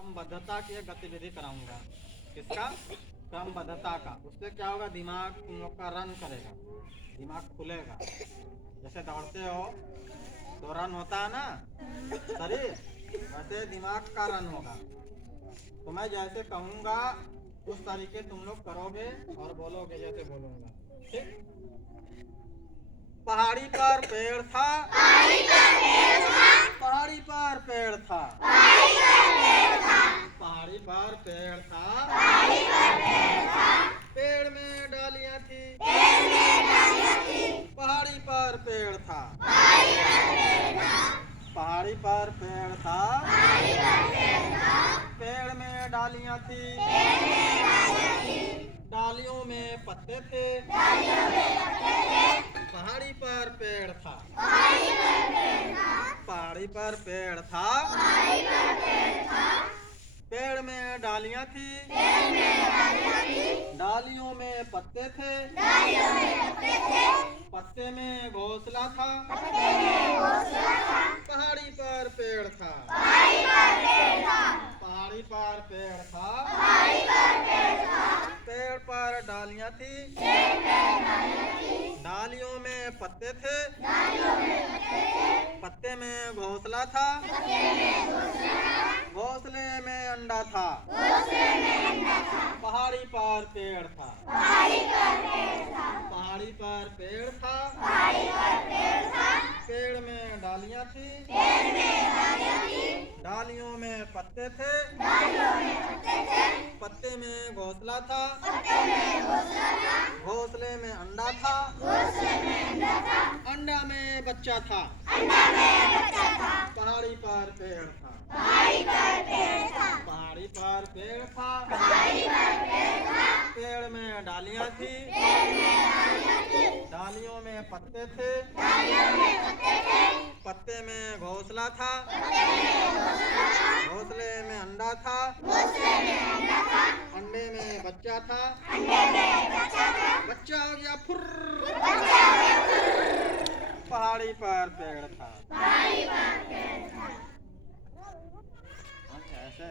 क्रमबद्धता की एक गतिविधि कराऊंगा। किसका? क्रमबद्धता का। उससे क्या होगा, दिमाग तुम लोग का रन करेगा, दिमाग खुलेगा। जैसे दौड़ते हो तो रन होता है ना शरीर, वैसे दिमाग का रन होगा। तो मैं जैसे कहूँगा उस तरीके तुम लोग करोगे और बोलोगे जैसे बोलूँगा। ठीक? पहाड़ी पर पेड़ था, पहाड़ी पर पेड़ था, पहाड़ी पर पेड़ था, पेड़ में डालियां थी, पहाड़ी पर पेड़ था, पहाड़ी पर पेड़ था, पेड़ में डालियां थी, डालियों में पत्ते थे, पहाड़ी पर पेड़ था, पहाड़ी पर पेड़ था, पेड़ में डालियां थी, डालियों में पत्ते थे, पत्ते में घोंसला था, पहाड़ी पर पेड़ था, पहाड़ी पर पेड़ था, पेड़ पर डालियां थी, डालियों में पत्ते थे, पत्ते में घोंसला था, घोंसले में अंडा था, पहाड़ी पर पेड़ था, पहाड़ी पर पेड़ था, पेड़ में डालियां थी, डालियों में पत्ते थे, पत्ते में घोंसला था, घोंसले में अंडा था, अंडा में बच्चा था, पहाड़ी पर पेड़ था, पहाड़ी पर पेड़ था, पेड़ में डालियां थी, डालियों में पत्ते थे, पत्ते में घोंसला था, घोंसले में अंडा था, अंडे में बच्चा था, बच्चा हो गया फुर्र, पहाड़ी पर पेड़ था। ऐसे